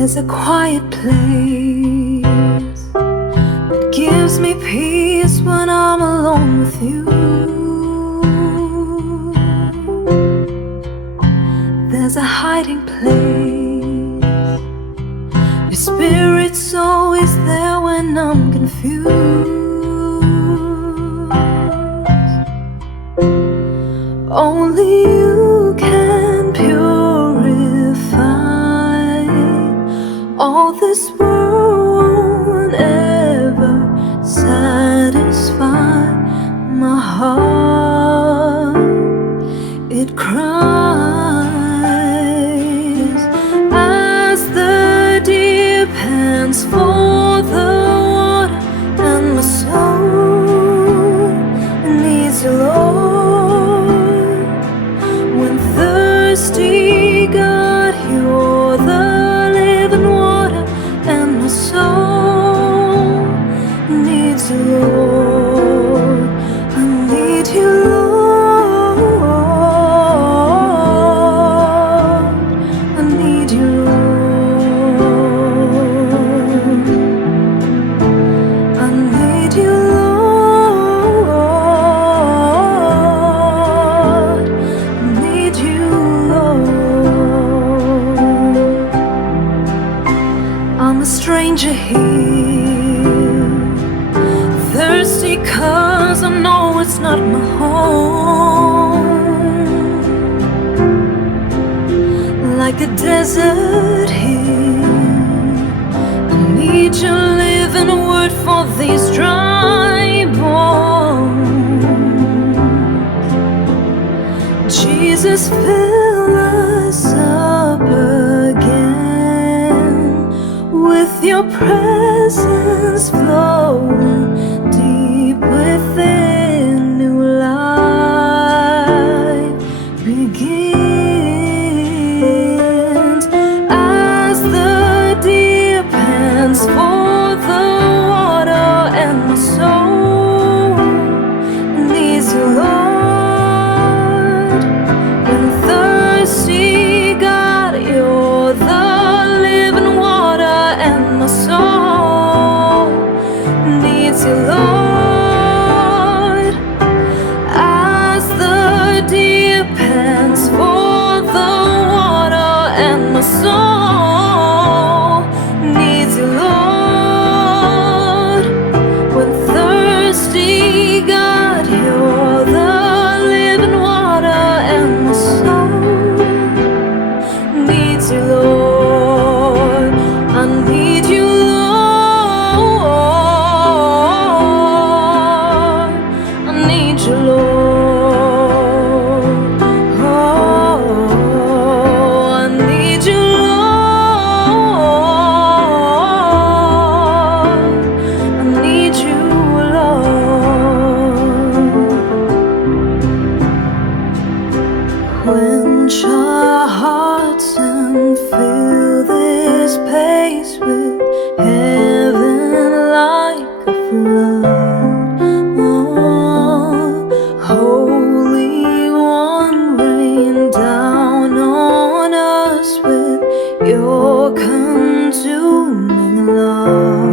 There's a quiet place that gives me peace when I'm alone with you. There's a hiding place. Your spirit's always there when I'm confused. Only you can purify. All this world won't ever satisfy my heart. It cries as the deer pants for the water, and my soul needs you, Lord. When thirsty, God, you're the living water, and my soul needs you, Lord. I need you, Lord. I need you, Lord. I need you, Lord. I need you, Lord. I'm a stranger here, thirsty 'cause I know it's not my home. Like a desert here, I need your living word for these dry bones. Jesus, fill us up again with your presence flowing deep within. New life begins as the deer pants for the water, and my soul needs you, Lord. When thirsty, God, you're the living water, and my soul needs you, Lord. As the deer pants for the water, and my soul needs you, Lord. When thirsty, God, you're the living water, and my soul needs you, Lord. I need you, Lord. I need you, Lord. Oh, I need you, Lord. I need you, Lord. Quench our hearts and fill this place with heaven like a flood. Oh, Holy One, rain down on us with your consuming love.